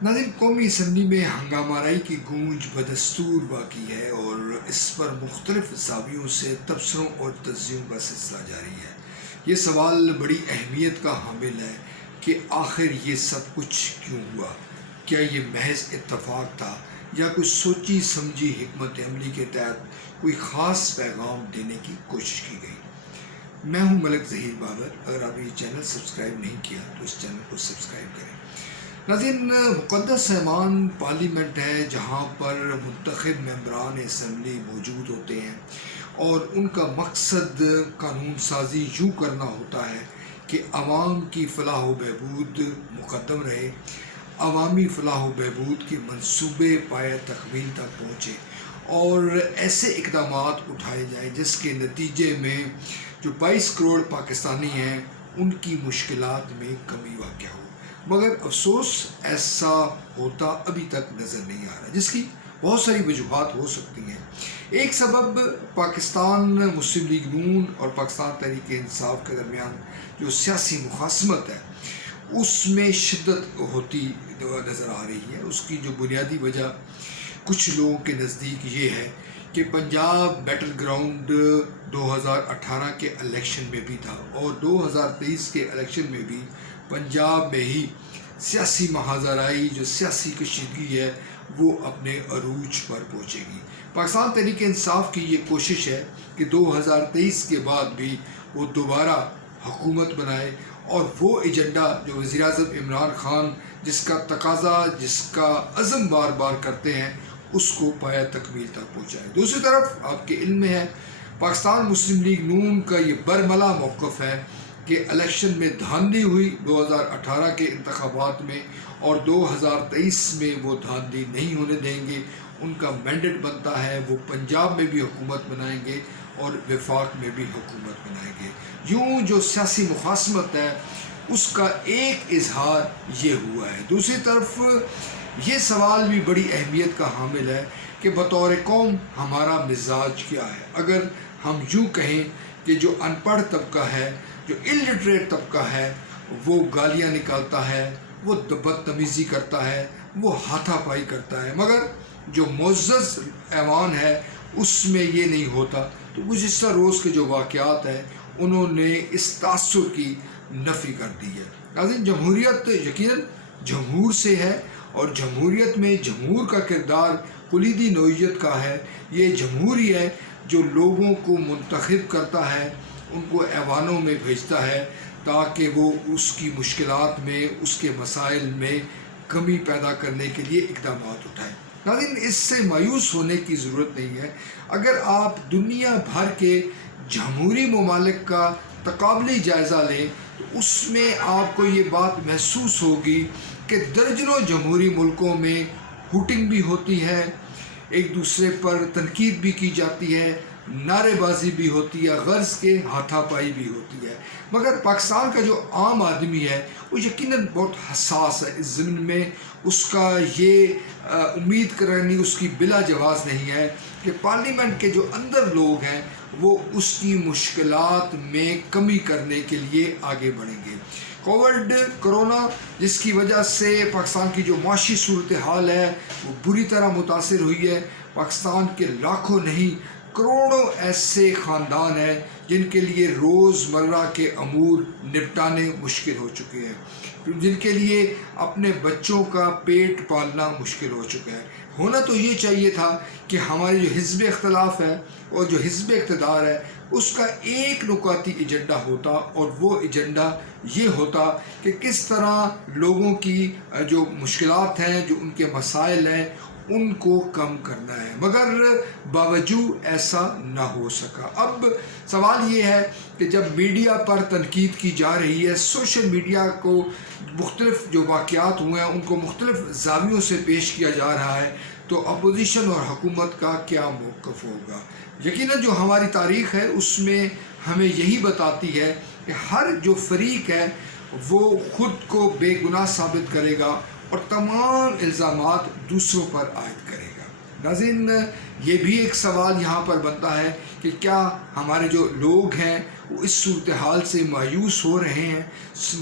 नाज़रीन, कौमी असम्बली में हंगामाराई की गूंज बदस्तूर बाकी है और इस पर मुख्तलिफ ज़ावियों से तबसरों और तज्ज़ियों का सिलसिला जारी है। ये सवाल बड़ी अहमियत का हामिल है कि आखिर ये सब कुछ क्यों हुआ। क्या ये महज इत्तफाक था या कुछ सोची समझी हिकमत अमली के तहत कोई ख़ास पैगाम देने की कोशिश की गई। मैं हूं मलिक ज़हीर बाबर। अगर आप ये चैनल सब्सक्राइब नहीं किया तो इस चैनल को सब्सक्राइब करें। नाज़रीन, मुक़द्दस ऐवान पार्लियामेंट है जहाँ पर मुंतखब मेंबरान असम्बली मौजूद होते हैं और उनका मकसद कानून साजी यूँ करना होता है कि आवाम की फलाह व बहबूद मुक़द्दम रहे, अवामी फलाह व बहबूद के मंसूबे पाए तकमील तक पहुँचे और ऐसे इक़दामात उठाए जाएँ जिसके नतीजे में जो 22 करोड़ पाकिस्तानी हैं उनकी मुश्किलात में कमी वाक़या हो। मगर अफसोस ऐसा होता अभी तक नज़र नहीं आ रहा, जिसकी बहुत सारी वजूहात हो सकती हैं। एक सबब पाकिस्तान मुस्लिम लीग नून और पाकिस्तान तहरीक इंसाफ के दरमियान जो सियासी मुखासमत है उसमें शिद्दत होती नज़र आ रही है। उसकी जो बुनियादी वजह कुछ लोगों के नज़दीक ये है कि पंजाब बैटल ग्राउंड 2018 के इलेक्शन में भी था और 2023 के इलेक्शन में भी पंजाब में ही सियासी महाजराई जो सियासी कशीदगी है वो अपने अरूज पर पहुँचेगी। पाकिस्तान तहरीक इंसाफ की ये कोशिश है कि 2023 के बाद भी वो दोबारा हुकूमत बनाए और वो एजेंडा जो वज़ीर-ए-आज़म इमरान खान जिसका तकाज़ा जिसका अज़म बार बार करते हैं उसको पाया तकमील तक पहुँचाए। दूसरी तरफ आपके इल्म में है पाकिस्तान मुस्लिम लीग नून का ये बरमला मौक़िफ़ है कि इलेक्शन में धांधली हुई 2018 के इंतखाबात में और 2023 में वो धांधली नहीं होने देंगे। उनका मैंडेट बनता है वो पंजाब में भी हुकूमत बनाएंगे और वफाक में भी हुकूमत बनाएंगे। यूँ जो सियासी मुखासमत है उसका एक इजहार ये हुआ है। दूसरी तरफ ये सवाल भी बड़ी अहमियत का हामिल है कि बतौर कौम हमारा मिजाज क्या है। अगर हम यूँ कहें कि जो अनपढ़ तबका है, जो इलिटरेट तबका है, वो गालियाँ निकालता है, वो बदतमीज़ी करता है, वो हाथापाई करता है, मगर जो मुअज़्ज़ज़ ऐवान है उसमें ये नहीं होता। तो गुज़िश्ता रोज़ के जो वाक़यात हैं उन्होंने इस तासुर की नफ़ी कर दी है। नाज़रीन, जमहूरियत यकीनन जमहूर से है और जमहूरियत में जमहूर का किरदार कुलीदी नौइयत का है। ये जमहूर ही है जो लोगों को मुंतखब करता है, उनको ऐवानों में भेजता है ताकि वो उसकी मुश्किलात में उसके मसाइल में कमी पैदा करने के लिए इक़दामात उठाएं। नाज़रीन, इससे मायूस होने की ज़रूरत नहीं है। अगर आप दुनिया भर के जमहूरी ममालिक का तक़ाबली जायज़ा लें तो उसमें आपको ये बात महसूस होगी कि दर्जनों जमहूरी मुल्कों में हुटिंग भी होती है, एक दूसरे पर तनकीद भी की जाती है, नारेबाजी भी होती है, गर्ज के हाथापाई भी होती है। मगर पाकिस्तान का जो आम आदमी है वो यकीनन बहुत हसास है इस ज़मीन में। उसका ये उम्मीद करनी उसकी बिला जवाज़ नहीं है कि पार्लियामेंट के जो अंदर लोग हैं वो उसकी मुश्किलात में कमी करने के लिए आगे बढ़ेंगे। कोरोना जिसकी वजह से पाकिस्तान की जो माशी सूरत हाल है वो बुरी तरह मुतासिर हुई है। पाकिस्तान के लाखों नहीं करोड़ों ऐसे ख़ानदान हैं जिनके लिए रोज़मर्रा के अमूर निपटाने मुश्किल हो चुके हैं, जिनके लिए अपने बच्चों का पेट पालना मुश्किल हो चुका है। होना तो ये चाहिए था कि हमारी जो हिज़्ब इख्तिलाफ़ है और जो हिज़्ब इक़्तिदार है उसका एक नुकाती एजेंडा होता और वो एजेंडा ये होता कि किस तरह लोगों की जो मुश्किलात हैं, जो उनके मसाइल हैं उनको कम करना है, मगर बावजूद ऐसा ना हो सका। अब सवाल ये है कि जब मीडिया पर तनकीद की जा रही है, सोशल मीडिया को मुख्तलिफ जो वाक़यात हुए हैं उनको मुख्तलिफ ज़ावियों से पेश किया जा रहा है, तो अपोजिशन और हुकूमत का क्या मौक़िफ़ होगा। यकीनन जो हमारी तारीख़ है उसमें हमें यही बताती है कि हर जो फ़रीक है वो ख़ुद को बेगुनाह साबित करेगा और तमाम इल्ज़ामात दूसरों पर आयद करेगा। नाज़रीन, ये भी एक सवाल यहाँ पर बनता है कि क्या हमारे जो लोग हैं वो इस सूरत हाल से मायूस हो रहे हैं।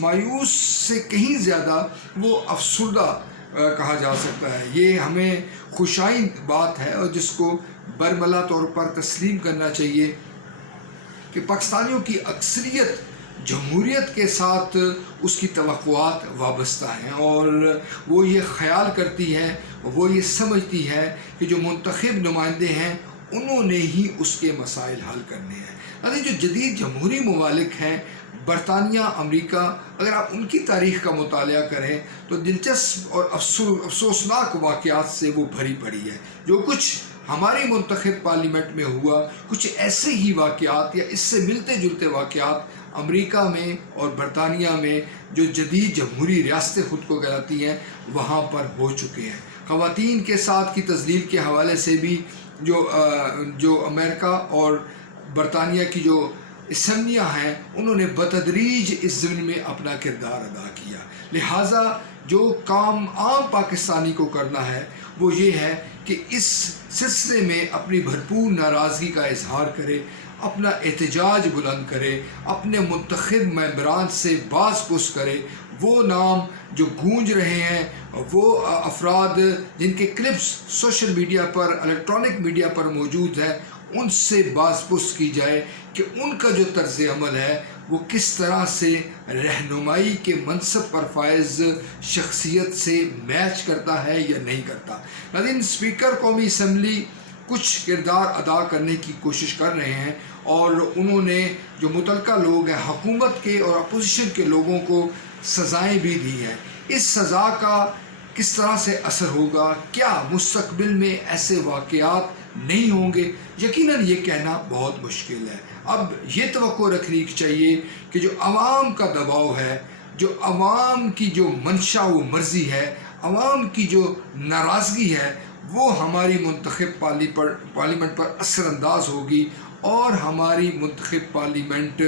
मायूस से कहीं ज़्यादा वो अफसुर्दा کہا جا سکتا ہے۔ یہ ہمیں خوشائن بات ہے اور جس کو برملا طور پر تسلیم کرنا چاہیے کہ پاکستانیوں کی اکثریت جمہوریت کے ساتھ اس کی توقعات وابستہ ہیں، اور وہ یہ خیال کرتی ہے، وہ یہ سمجھتی ہے کہ جو منتخب نمائندے ہیں انہوں نے ہی اس کے مسائل حل کرنے ہیں۔ یعنی جو جدید جمہوری ممالک ہیں، برطانیہ، امریکہ، اگر آپ ان کی تاریخ کا مطالعہ کریں تو دلچسپ اور افسوسناک واقعات سے وہ بھری پڑی ہے۔ جو کچھ ہماری منتخب پارلیمنٹ میں ہوا، کچھ ایسے ہی واقعات یا اس سے ملتے جلتے واقعات امریکہ میں اور برطانیہ میں جو جدید جمہوری ریاستیں خود کو کہلاتی ہیں وہاں پر ہو چکے ہیں۔ خواتین کے ساتھ کی تذلیل کے حوالے سے بھی جو امریکہ اور برطانیہ کی جو اسمبلیاں ہیں انہوں نے بتدریج اس ضمن میں اپنا کردار ادا کیا۔ لہٰذا جو کام عام پاکستانی کو کرنا ہے وہ یہ ہے کہ اس سلسلے میں اپنی بھرپور ناراضگی کا اظہار کرے، اپنا احتجاج بلند کرے، اپنے منتخب ممبران سے باز پرس کرے۔ وہ نام جو گونج رہے ہیں، وہ افراد جن کے کلپس سوشل میڈیا پر، الیکٹرانک میڈیا پر موجود ہیں، ان سے باز پرس کی جائے کہ ان کا جو طرز عمل ہے وہ کس طرح سے رہنمائی کے منصب پر فائز شخصیت سے میچ کرتا ہے یا نہیں کرتا۔ لیکن اسپیکر قومی اسمبلی کچھ کردار ادا کرنے کی کوشش کر رہے ہیں، اور انہوں نے جو متعلقہ لوگ ہیں، حکومت کے اور اپوزیشن کے لوگوں کو سزائیں بھی دی ہیں۔ اس سزا کا کس طرح سے اثر ہوگا، کیا مستقبل میں ایسے واقعات نہیں ہوں گے، یقیناً یہ کہنا بہت مشکل ہے۔ اب یہ توقع رکھنی چاہیے کہ جو عوام کا دباؤ ہے، جو عوام کی جو منشا و مرضی ہے، عوام کی جو ناراضگی ہے، وہ ہماری منتخب پارلیمنٹ پر اثر انداز ہوگی، اور ہماری منتخب پارلیمنٹ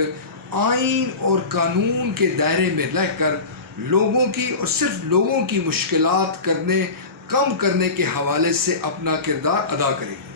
آئین اور قانون کے دائرے میں رہ کر لوگوں کی اور صرف لوگوں کی مشکلات کم کرنے کے حوالے سے اپنا کردار ادا کرے گی۔